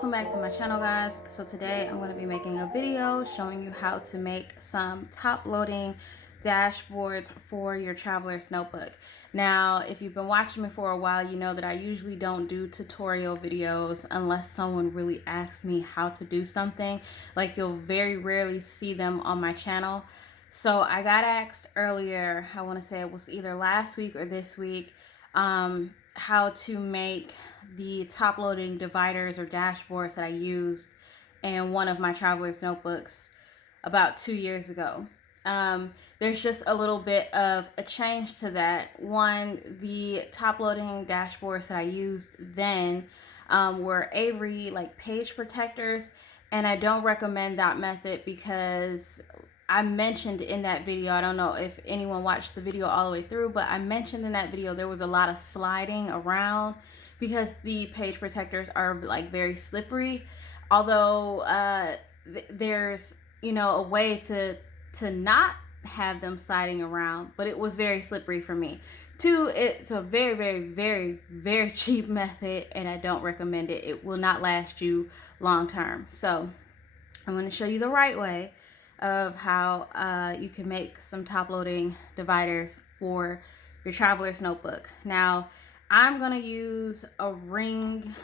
Welcome back to my channel, guys. So today I'm going to be making a video showing you how to make some top loading dashboards for your traveler's notebook. Now, if you've been watching me for a while, you know that I usually don't do tutorial videos unless someone really asks me how to do something. Like, you'll very rarely see them on my channel. So I got asked earlier, I want to say it was either last week or this week, how to make the top loading dividers or dashboards that I used in one of my traveler's notebooks about 2 years ago. There's just a little bit of a change to that. One, the top loading dashboards that I used then were Avery like page protectors, and I don't recommend that method because I mentioned in that video, I don't know if anyone watched the video all the way through, but I mentioned in that video there was a lot of sliding around because the page protectors are like very slippery. Although there's, you know, a way to not have them sliding around, but it was very slippery for me. Two, it's a very, very, very, very cheap method, and I don't recommend it. It will not last you long term. So I'm going to show you the right way of how you can make some top loading dividers for your traveler's notebook. Now, I'm going to use a ring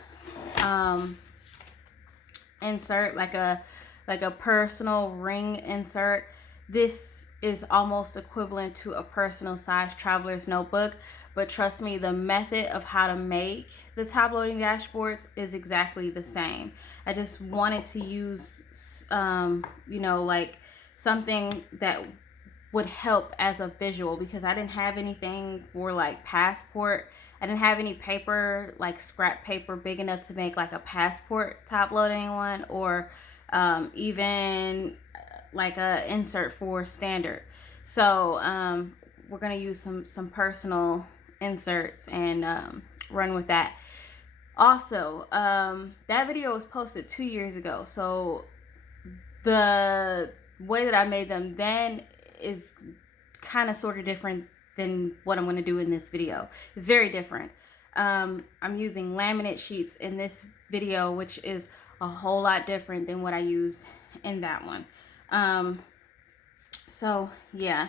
insert, like a personal ring insert. This is almost equivalent to a personal size traveler's notebook, but trust me, the method of how to make the top loading dashboards is exactly the same. I just wanted to use you know, like something that would help as a visual, because I didn't have anything for like passport. I didn't have any paper, like scrap paper big enough to make like a passport top loading one, or even like a insert for standard. So we're gonna use some personal inserts and run with that. Also, that video was posted 2 years ago, so the way that I made them then is kind of sort of different than what I'm going to do in this video. It's very different. I'm using laminate sheets in this video, which is a whole lot different than what I used in that one. So yeah,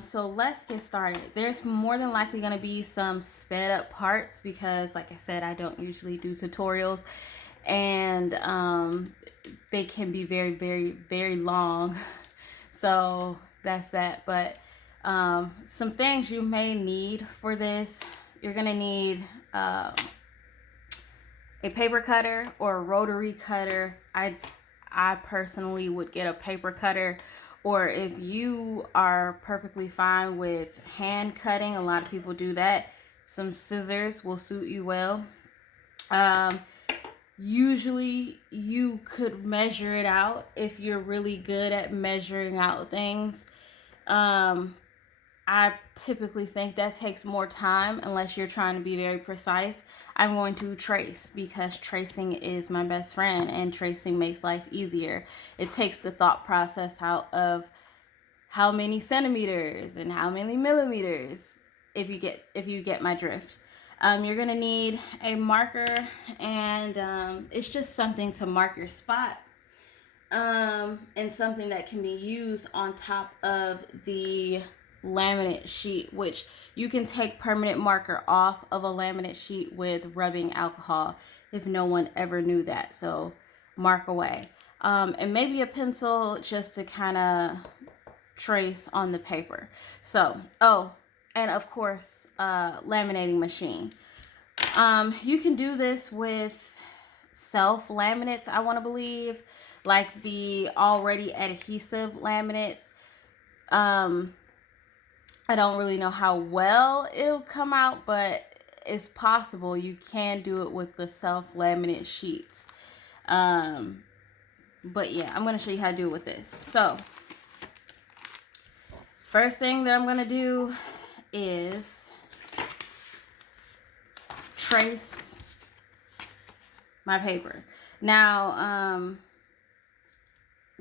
so let's get started. There's more than likely going to be some sped up parts because, like I said, I don't usually do tutorials, and they can be very, very, very long. So that's that. But some things you may need for this: you're gonna need a paper cutter or a rotary cutter. I personally would get a paper cutter, or if you are perfectly fine with hand cutting, a lot of people do that, some scissors will suit you well. Usually you could measure it out if you're really good at measuring out things. I typically think that takes more time unless you're trying to be very precise. I'm going to trace because tracing is my best friend, and tracing makes life easier. It takes the thought process out of how many centimeters and how many millimeters, if you get my drift. You're gonna need a marker, and it's just something to mark your spot, and something that can be used on top of the laminate sheet, which you can take permanent marker off of a laminate sheet with rubbing alcohol, if no one ever knew that. So mark away, and maybe a pencil just to kind of trace on the paper. So, oh, and of course, laminating machine. You can do this with self laminates, I want to believe, like the already adhesive laminates. I don't really know how well it'll come out, but it's possible. You can do it with the self laminate sheets. But yeah, I'm going to show you how to do it with this. So first thing that I'm going to do is trace my paper. Now,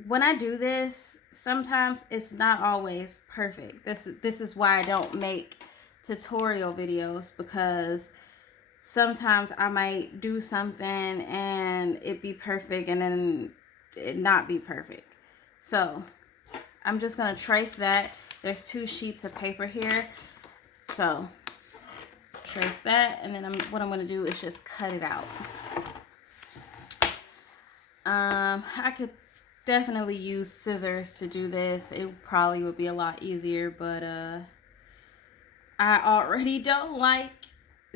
when I do this, sometimes it's not always perfect. This is why I don't make tutorial videos, because sometimes I might do something and it be perfect and then it not be perfect. So I'm just going to trace that. There's 2 sheets of paper here. So trace that, and then what I'm going to do is just cut it out. I could definitely use scissors to do this. It probably would be a lot easier, but I already don't like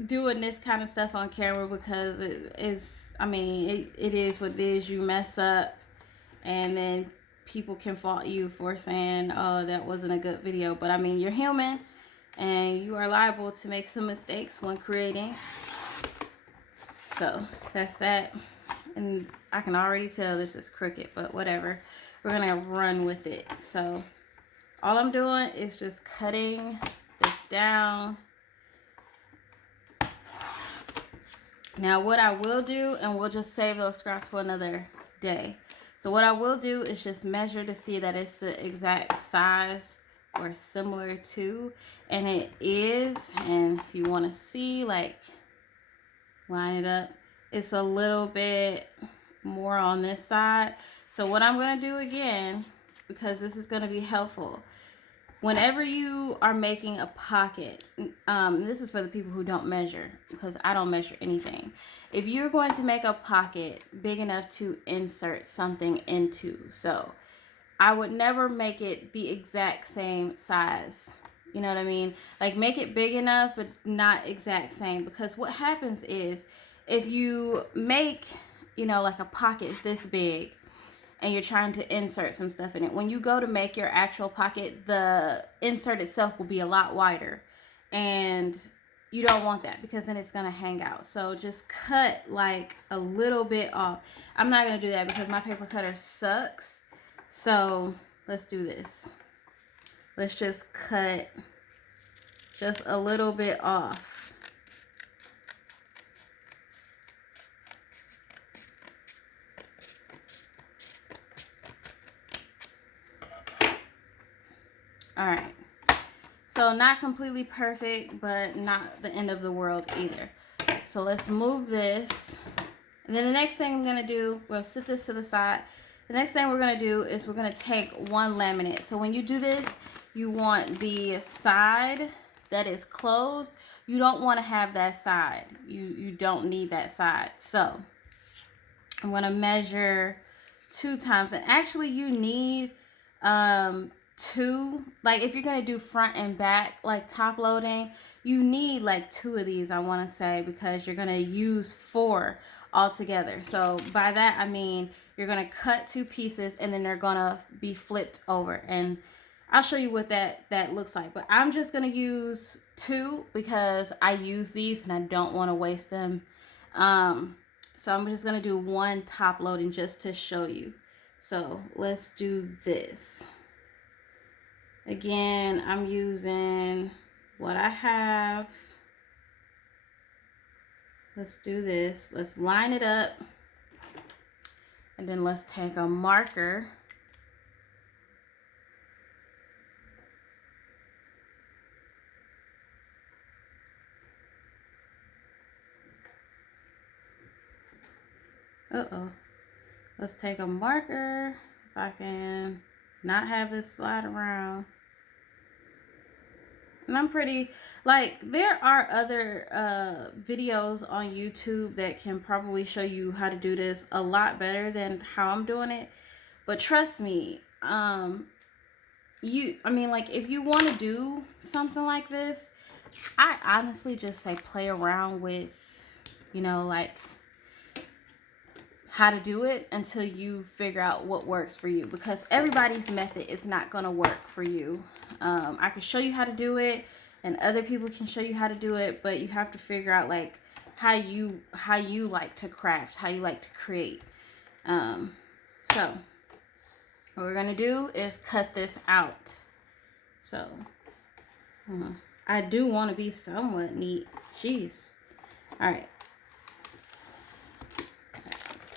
doing this kind of stuff on camera because it is what it is. You mess up and then people can fault you for saying, oh, that wasn't a good video. But I mean, you're human and you are liable to make some mistakes when creating. So that's that. And I can already tell this is crooked, but whatever. We're gonna run with it. So all I'm doing is just cutting this down. Now what I will do, and we'll just save those scraps for another day. So what I will do is just measure to see that it's the exact size or similar to, and it is. And if you want to see, like, line it up, it's a little bit more on this side. So what I'm going to do again, because this is going to be helpful, whenever you are making a pocket, this is for the people who don't measure, because I don't measure anything. If you're going to make a pocket big enough to insert something into, so I would never make it the exact same size. You know what I mean? Like, make it big enough, but not exact same. Because what happens is, if you make, you know, like a pocket this big, and you're trying to insert some stuff in it, when you go to make your actual pocket, the insert itself will be a lot wider. And you don't want that, because then it's going to hang out. So just cut like a little bit off. I'm not going to do that because my paper cutter sucks. So let's do this. Let's just cut just a little bit off. All right. So not completely perfect, but not the end of the world either. So let's move this. And then the next thing I'm going to do, we'll set this to the side. The next thing we're going to do is we're going to take one laminate. So when you do this, you want the side that is closed. You don't want to have that side. You don't need that side. So I'm going to measure 2 times. And actually you need 2, like if you're going to do front and back, like top loading, you need like 2 of these, I want to say, because you're going to use 4 altogether. So by that I mean you're going to cut 2 pieces and then they're going to be flipped over, and I'll show you what that looks like. But I'm just going to use 2 because I use these and I don't want to waste them. So I'm just going to do 1 top loading just to show you. So let's do this. Again, I'm using what I have. Let's do this. Let's line it up. And then let's take a marker. Let's take a marker. If I can not have it slide around. And I'm pretty, like, there are other videos on YouTube that can probably show you how to do this a lot better than how I'm doing it. But trust me, like, if you want to do something like this, I honestly just say play around with, you know, like, how to do it until you figure out what works for you, because everybody's method is not going to work for you. I can show you how to do it and other people can show you how to do it, but you have to figure out like how you like to craft, how you like to create. So what we're going to do is cut this out. So I do want to be somewhat neat. Jeez. All right.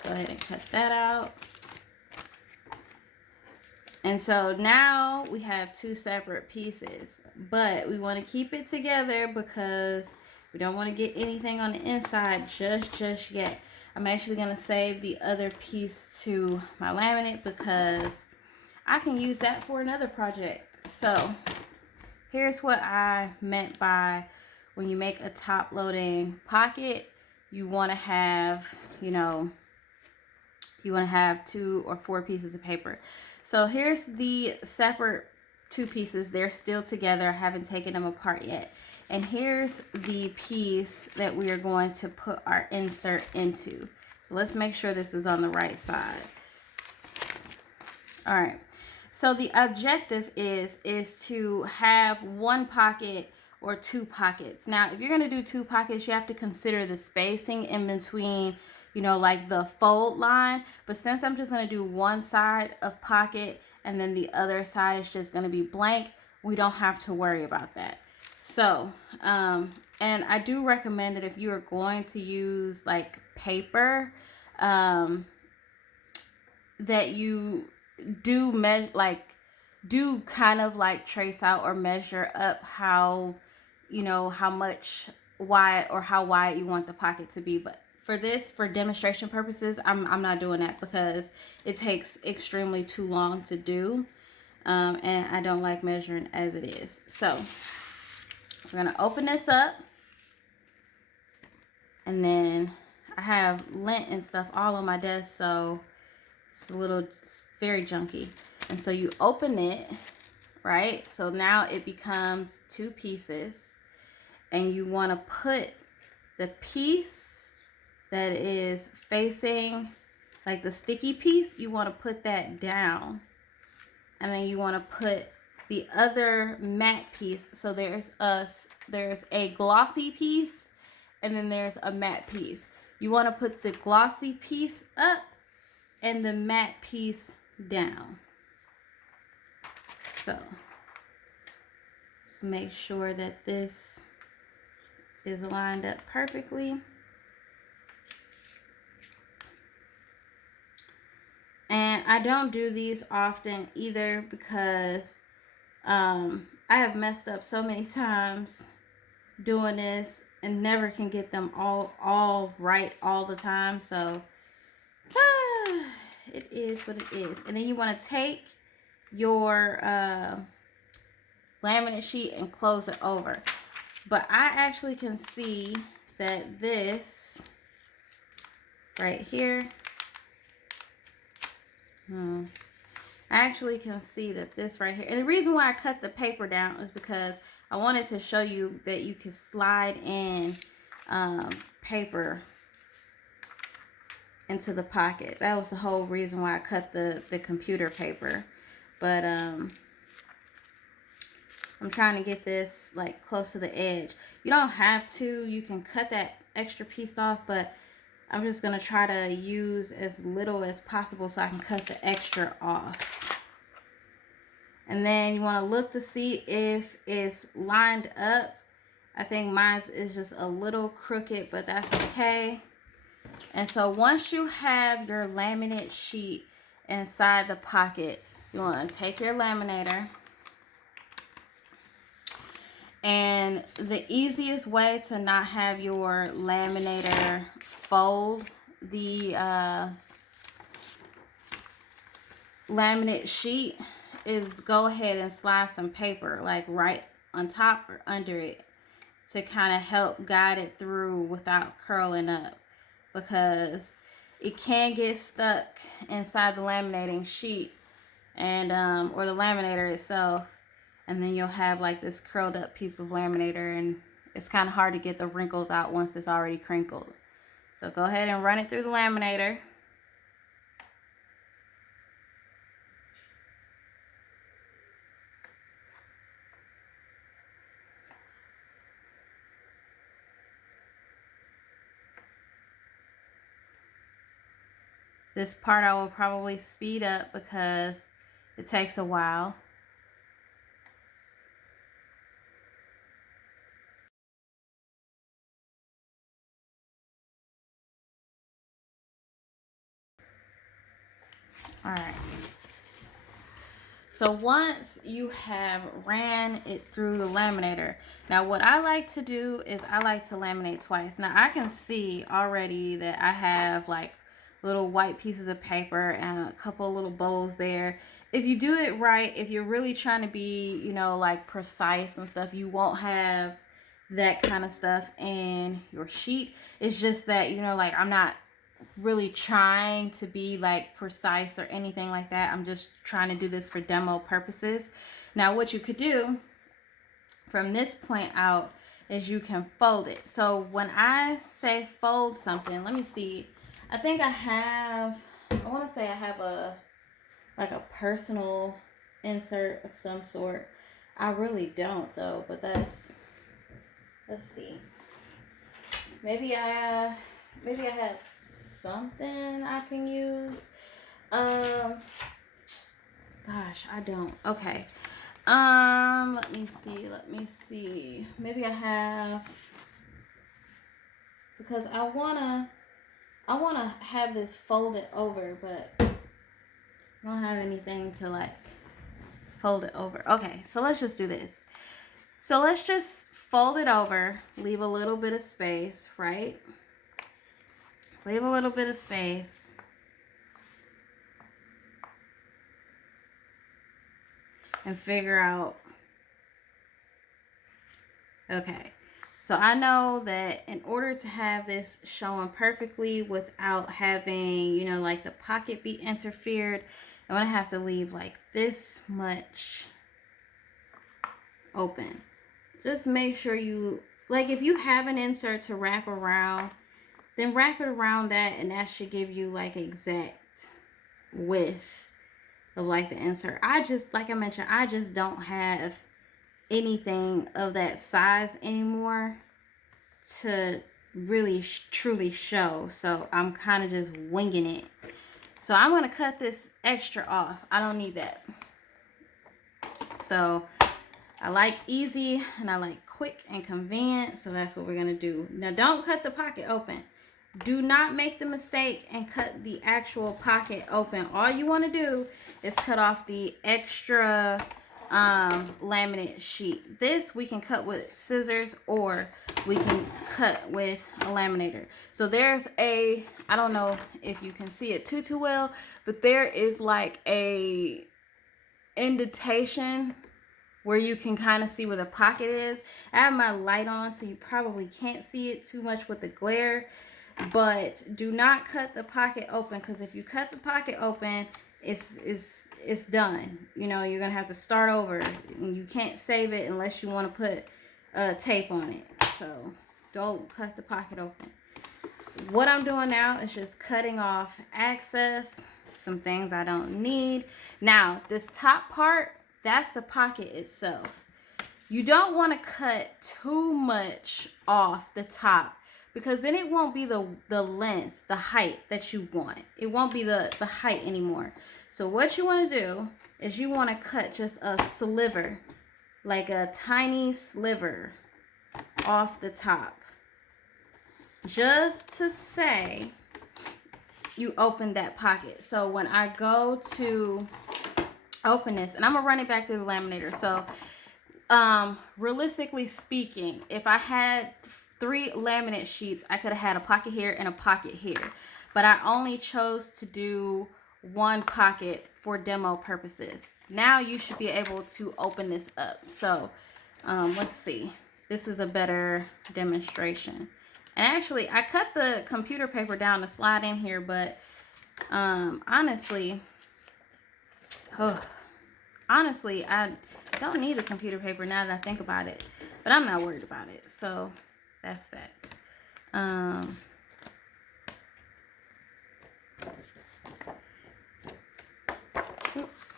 Go ahead and cut that out. And so now we have 2 separate pieces, but we want to keep it together because We don't want to get anything on the inside just yet. I'm actually going to save the other piece to my laminate because I can use that for another project. So here's what I meant by when you make a top loading pocket, you want to have, you want to have 2 or 4 pieces of paper. So here's the separate 2 pieces. They're still together. I haven't taken them apart yet. And here's the piece that we are going to put our insert into. So let's make sure this is on the right side. All right. So the objective is to have 1 pocket or 2 pockets. Now, if you're going to do 2 pockets, you have to consider the spacing in between, like the fold line. But since I'm just going to do one side of pocket and then the other side is just going to be blank, we don't have to worry about that. So, and I do recommend that if you are going to use like paper, that you do do kind of like trace out or measure up how how much wide or how wide you want the pocket to be. But for demonstration purposes, I'm not doing that because it takes extremely too long to do, and I don't like measuring as it is. So we're gonna open this up, and then I have lint and stuff all on my desk, so it's very junky. And so you open it, right? So now it becomes 2 pieces, and you want to put the piece that is facing, like the sticky piece, you want to put that down, and then you want to put the other matte piece. So there's a glossy piece, and then there's a matte piece. You want to put the glossy piece up and the matte piece down. So just make sure that this is lined up perfectly. And I don't do these often either because I have messed up so many times doing this and never can get them all right all the time. So it is what it is. And then you want to take your laminate sheet and close it over. But I actually can see that this right here, I actually can see that this right here, and the reason why I cut the paper down is because I wanted to show you that you can slide in paper into the pocket. That was the whole reason why I cut the computer paper. But I'm trying to get this like close to the edge. You don't have to. You can cut that extra piece off, but I'm just going to try to use as little as possible so I can cut the extra off. And then you want to look to see if it's lined up. I think mine is just a little crooked, but that's okay. And so once you have your laminate sheet inside the pocket, you want to take your laminator. And the easiest way to not have your laminator fold the laminate sheet is go ahead and slide some paper like right on top or under it to kind of help guide it through without curling up, because it can get stuck inside the laminating sheet and or the laminator itself, and then you'll have like this curled up piece of laminator, and it's kind of hard to get the wrinkles out once it's already crinkled. So go ahead and run it through the laminator. This part I will probably speed up because it takes a while. All right. So once you have ran it through the laminator, now what I like to do is I like to laminate twice. Now I can see already that I have like little white pieces of paper and a couple little bowls there. If you do it right, if you're really trying to be, you know, like precise and stuff, you won't have that kind of stuff in your sheet. It's just that, you know, like I'm not really trying to be like precise or anything like that. I'm just trying to do this for demo purposes. Now what you could do from this point out is you can fold it. So when I say fold something, let me see. I think I want to say I have a like a personal insert of some sort. I really don't though, but let's see. Maybe I have something I can use. Gosh, I don't. Okay. Let me see. Maybe I have, because I wanna have this folded over, but I don't have anything to like fold it over. Okay, so let's just do this. So let's just fold it over, leave a little bit of space, right? Leave a little bit of space. And figure out, okay. So I know that in order to have this showing perfectly without having, you know, like the pocket be interfered, I'm going to have to leave like this much open. Just make sure you, like if you have an insert to wrap around, then wrap it around that, and that should give you like exact width of like the insert. I just, like I mentioned, I just don't have anything of that size anymore to really truly show. So I'm kind of just winging it. So I'm going to cut this extra off. I don't need that. So I like easy and I like quick and convenient. So that's what we're going to do. Now don't cut the pocket open. Do not make the mistake and cut the actual pocket open. All you want to do is cut off the extra laminate sheet. This we can cut with scissors or we can cut with a laminator. So there's a, I don't know if you can see it too well, but there is like a indentation where you can kind of see where the pocket is. I have my light on, so you probably can't see it too much with the glare. But do not cut the pocket open, because if you cut the pocket open, it's done. You know, you're gonna have to start over, and you can't save it unless you want to put tape on it. So don't cut the pocket open. What I'm doing now is just cutting off excess, some things I don't need. Now this top part, that's the pocket itself. You don't want to cut too much off the top, because then it won't be the length, the height that you want. It won't be the height anymore. So what you want to do is you want to cut just a sliver, like a tiny sliver off the top. Just to say you open that pocket. So when I go to open this, and I'm going to run it back through the laminator. So realistically speaking, if I had 3 laminate sheets, I could have had a pocket here and a pocket here, but I only chose to do 1 pocket for demo purposes. Now you should be able to open this up. So let's see, this is a better demonstration. And actually I cut the computer paper down to slide in here, but honestly I don't need the computer paper now that I think about it, but I'm not worried about it. So that's that. Oops.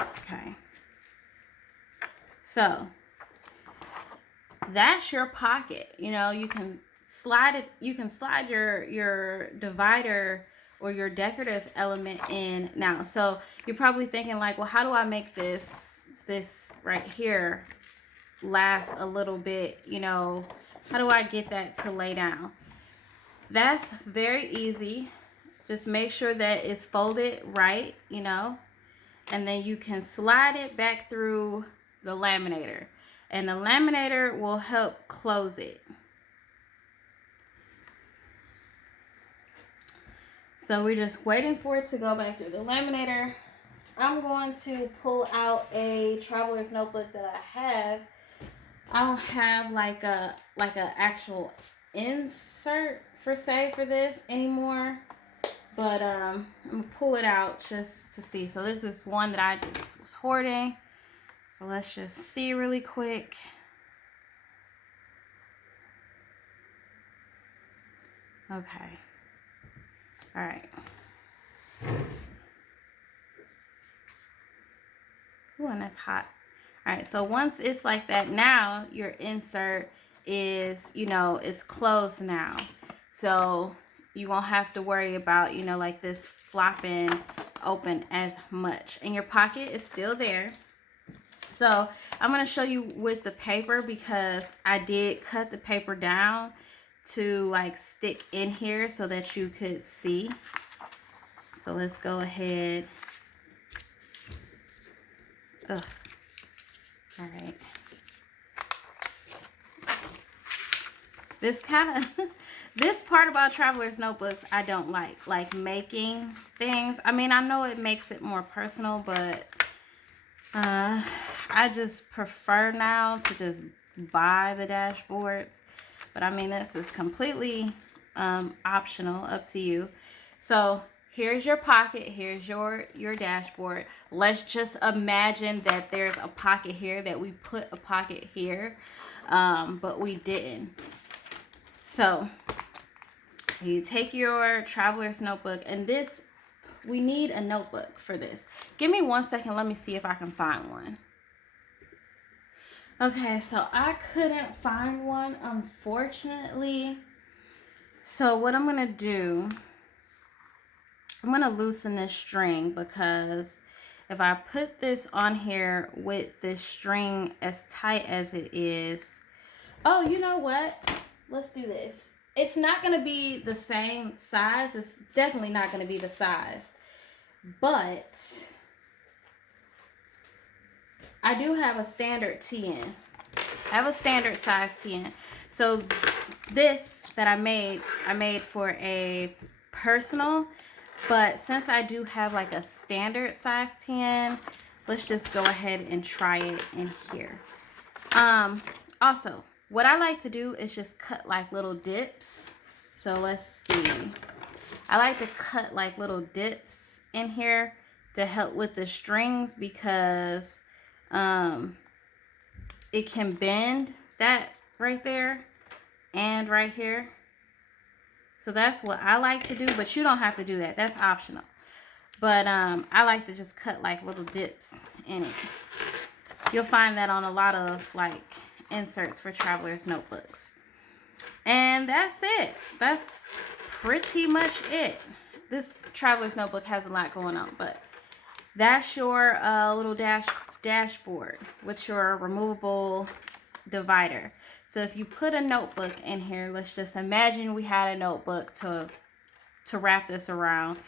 Okay. So that's your pocket. You know, you can slide it. You can slide your divider or your decorative element in now. So you're probably thinking like, well, how do I make this right here last a little bit? You know, how do I get that to lay down? That's very easy. Just make sure that it's folded right, you know, and then you can slide it back through the laminator, and the laminator will help close it. So we're just waiting for it to go back through the laminator. I'm going to pull out a traveler's notebook that I have. I don't have like a actual insert for this anymore, but I'm gonna pull it out just to see. So this is one that I just was hoarding. So let's just see really quick. Okay. All right. Ooh, and that's hot. All right, so once it's like that, now your insert is, you know, it's closed now. So you won't have to worry about, you know, like this flopping open as much. And your pocket is still there. So I'm going to show you with the paper, because I did cut the paper down to like stick in here so that you could see. So let's go ahead. Ugh. All right. This part about traveler's notebooks I don't like making things. I mean, I know it makes it more personal, but I just prefer now to just buy the dashboards. But I mean, this is completely optional, up to you. So here's your pocket, here's your dashboard. Let's just imagine that there's a pocket here, that we put a pocket here, but we didn't. So you take your traveler's notebook, and this, we need a notebook for this. Give me 1 second, let me see if I can find one. Okay, so I couldn't find one, unfortunately. So what I'm gonna do, I'm going to loosen this string, because if I put this on here with this string as tight as it is, oh, you know what? Let's do this. It's not going to be the same size. It's definitely not going to be the size. But I do have a standard TN. I have a standard size TN. So this that I made for a personal. But since I do have like a standard size 10, let's just go ahead and try it in here. Also, what I like to do is just cut like little dips. So let's see. I like to cut like little dips in here to help with the strings, because it can bend that right there and right here. So that's what I like to do, but you don't have to do that. That's optional. But I like to just cut like little dips in it. You'll find that on a lot of like inserts for traveler's notebooks. And that's it. That's pretty much it. This traveler's notebook has a lot going on, but that's your little dashboard with your removable divider. So if you put a notebook in here, let's just imagine we had a notebook to wrap this around.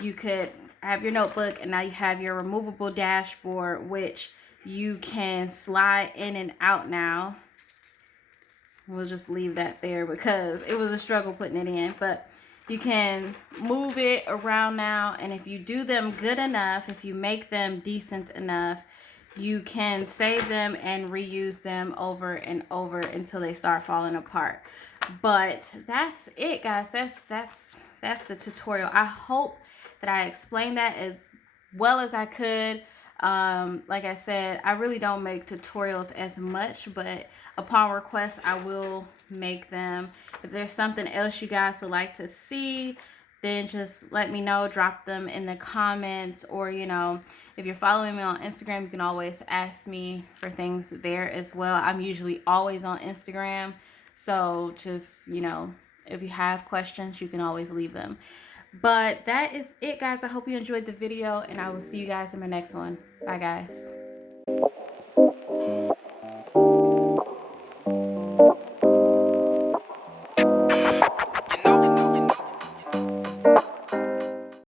You could have your notebook, and now you have your removable dashboard, which you can slide in and out now. We'll just leave that there because it was a struggle putting it in, but you can move it around now. And if you do them good enough, if you make them decent enough, you can save them and reuse them over and over until they start falling apart. But that's it, guys. That's the tutorial. I hope that I explained that as well as I could. Like I said, I really don't make tutorials as much, but upon request I will make them. If there's something else you guys would like to see, then just let me know. Drop them in the comments, or you know, if you're following me on Instagram, you can always ask me for things there as well. I'm usually always on Instagram, so just, you know, if you have questions, you can always leave them. But that is it, guys. I hope you enjoyed the video, and I will see you guys in my next one. Bye, guys.